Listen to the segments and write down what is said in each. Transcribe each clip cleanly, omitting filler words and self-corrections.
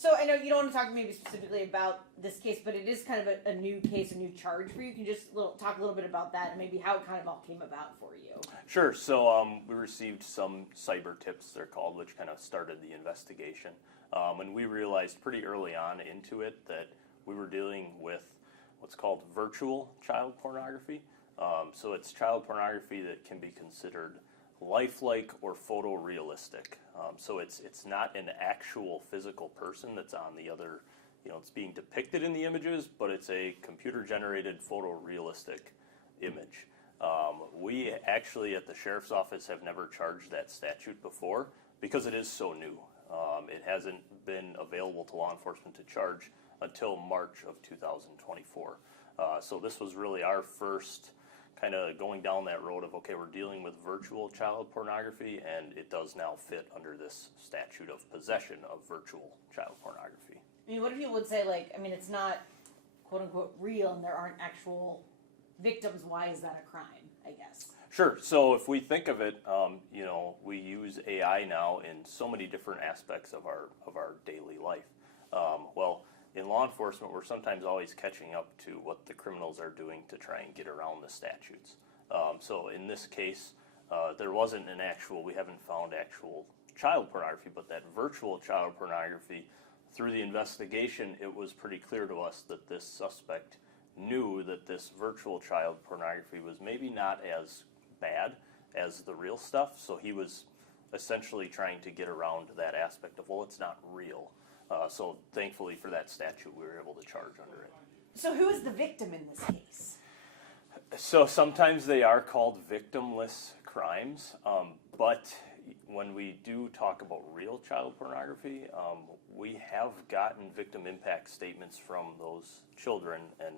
So I know you don't want to talk maybe specifically about this case, but it is kind of a new case, a new charge for you. Can you just talk a little bit about that and maybe how it kind of all came about for you? Sure. So we received some cyber tips, they're called, which kind of started the investigation. And we realized pretty early on into it that we were dealing with what's called virtual child pornography. So it's child pornography that can be considered lifelike or photorealistic. So it's not an actual physical person that's on the other, it's being depicted in the images, but it's a computer-generated photorealistic image. We actually at the Sheriff's Office have never charged that statute before because it is so new. It hasn't been available to law enforcement to charge until March of 2024. So this was really our first kind of going down that road of, okay, we're dealing with virtual child pornography, and it does now fit under this statute of possession of virtual child pornography. I mean, what if people would say, it's not quote-unquote real and there aren't actual victims? Why is that a crime, I guess? Sure. So if we think of it, we use AI now in so many different aspects of our daily life. Well, in law enforcement, we're sometimes always catching up to what the criminals are doing to try and get around the statutes. So in this case, there wasn't we haven't found actual child pornography, but that virtual child pornography, through the investigation, it was pretty clear to us that this suspect knew that this virtual child pornography was maybe not as bad as the real stuff, so he was essentially trying to get around that aspect of, well, it's not real. So thankfully for that statute, we were able to charge under it. So who is the victim in this case? So sometimes they are called victimless crimes, but when we do talk about real child pornography, we have gotten victim impact statements from those children, and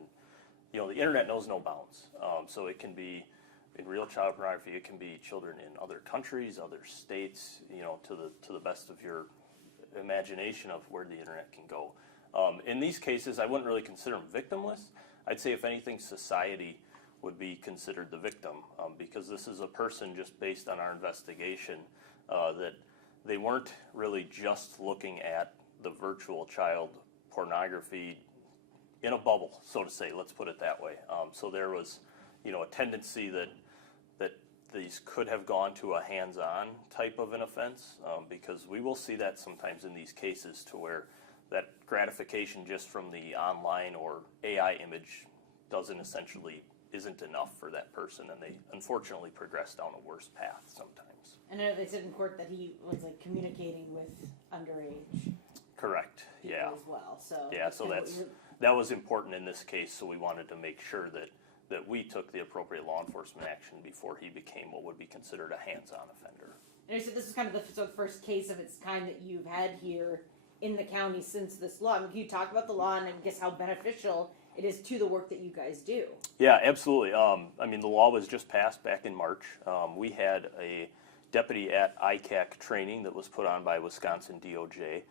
the internet knows no bounds. So it can be in real child pornography, it can be children in other countries, other states, to the best of your imagination of where the internet can go. In these cases, I wouldn't really consider them victimless. I'd say, if anything, society would be considered the victim, because this is a person, just based on our investigation, that they weren't really just looking at the virtual child pornography in a bubble, so to say, let's put it that way. So there was, a tendency that these could have gone to a hands-on type of an offense, because we will see that sometimes in these cases, to where that gratification just from the online or AI image isn't enough for that person, and they unfortunately progress down a worse path sometimes. I know they said in court that he was communicating with underage. Correct. Yeah. As well. So yeah. So that was important in this case. So we wanted to make sure that we took the appropriate law enforcement action before he became what would be considered a hands-on offender. And you said this is kind of the first case of its kind that you've had here in the county since this law. I mean, can you talk about the law and I guess how beneficial it is to the work that you guys do? Yeah, absolutely. The law was just passed back in March. We had a deputy at ICAC training that was put on by Wisconsin DOJ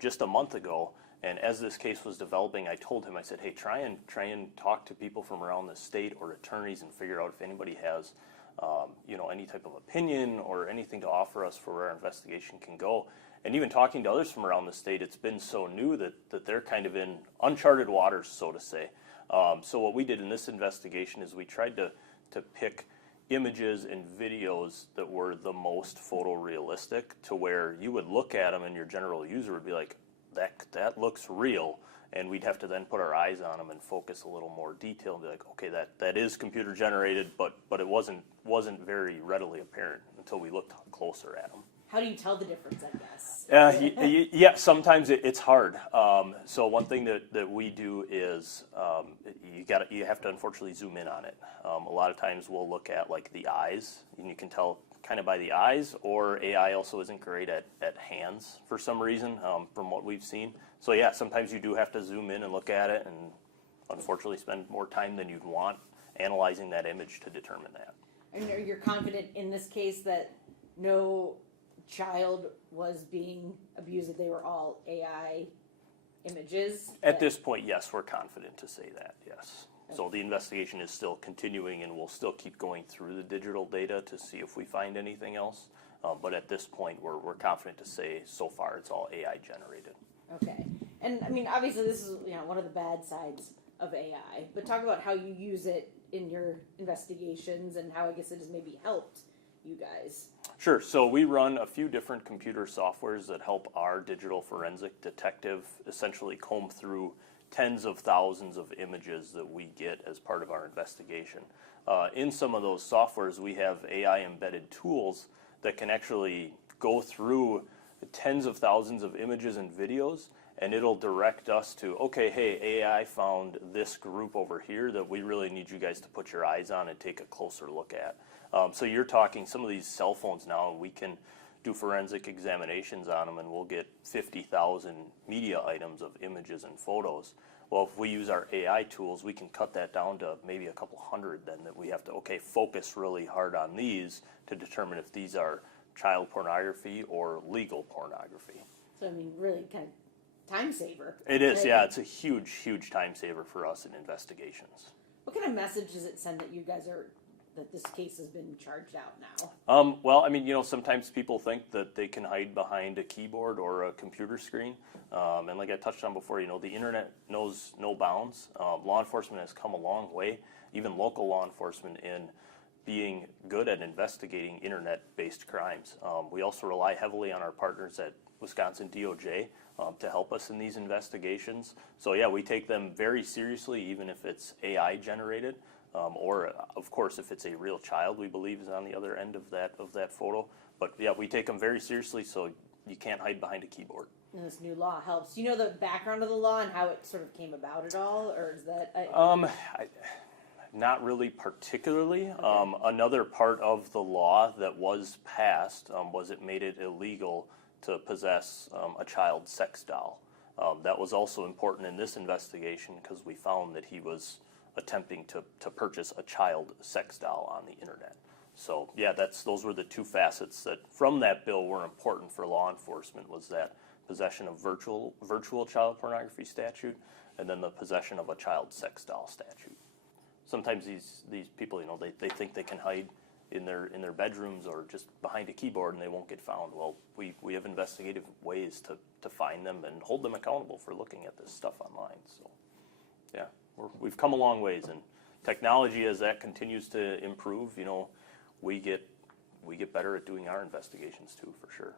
just a month ago. And as this case was developing, I told him, I said, hey, try and talk to people from around the state or attorneys and figure out if anybody has, any type of opinion or anything to offer us for where our investigation can go. And even talking to others from around the state, it's been so new that they're kind of in uncharted waters, so to say. So what we did in this investigation is we tried to pick images and videos that were the most photorealistic, to where you would look at them and your general user would be like, that looks real, and we'd have to then put our eyes on them and focus a little more detail and be like, okay, that is computer generated, but it wasn't very readily apparent until we looked closer at them. How do you tell the difference, I guess? Yeah, sometimes it's hard. So one thing that we do is you have to unfortunately zoom in on it. A lot of times we'll look at the eyes, and you can tell kind of by the eyes, or AI also isn't great at hands for some reason, from what we've seen. So yeah, sometimes you do have to zoom in and look at it, and unfortunately spend more time than you'd want analyzing that image to determine that. And you're confident in this case that no child was being abused, that they were all AI images? At this point, yes, we're confident to say that, yes. Okay. So the investigation is still continuing, and we'll still keep going through the digital data to see if we find anything else. But at this point, we're confident to say so far it's all AI generated. Okay. And I mean, obviously, this is one of the bad sides of AI. But talk about how you use it in your investigations and how I guess it has maybe helped you guys. Sure. So we run a few different computer softwares that help our digital forensic detective essentially comb through tens of thousands of images that we get as part of our investigation. In some of those softwares, we have AI embedded tools that can actually go through tens of thousands of images and videos, and it'll direct us to, okay, hey, AI found this group over here that we really need you guys to put your eyes on and take a closer look at. So you're talking some of these cell phones now, we can do forensic examinations on them, and we'll get 50,000 media items of images and photos. Well, if we use our AI tools, we can cut that down to maybe a couple hundred then that we have to, focus really hard on these to determine if these are child pornography or legal pornography. So, I mean, really kind of time saver. It is, yeah. It's a huge, huge time saver for us in investigations. What kind of message does it send that you guys that this case has been charged out now? Well, I mean, sometimes people think that they can hide behind a keyboard or a computer screen. And like I touched on before, the internet knows no bounds. Law enforcement has come a long way, even local law enforcement, in being good at investigating internet-based crimes. We also rely heavily on our partners at Wisconsin DOJ to help us in these investigations. So yeah, we take them very seriously, even if it's AI generated. Or, of course, if it's a real child, we believe is on the other end of that photo. But yeah, we take them very seriously, so you can't hide behind a keyboard. And this new law helps. Do you know the background of the law and how it sort of came about at all, or is that? Not really particularly. Okay. Another part of the law that was passed was it made it illegal to possess a child sex doll. That was also important in this investigation because we found that he was attempting to purchase a child sex doll on the internet. So yeah, those were the two facets that from that bill were important for law enforcement, was that possession of virtual child pornography statute, and then the possession of a child sex doll statute. Sometimes these people, they think they can hide in their bedrooms or just behind a keyboard and they won't get found. Well, we have investigative ways to find them and hold them accountable for looking at this stuff online. So yeah. We've come a long ways, and technology, as that continues to improve, we get better at doing our investigations too, for sure.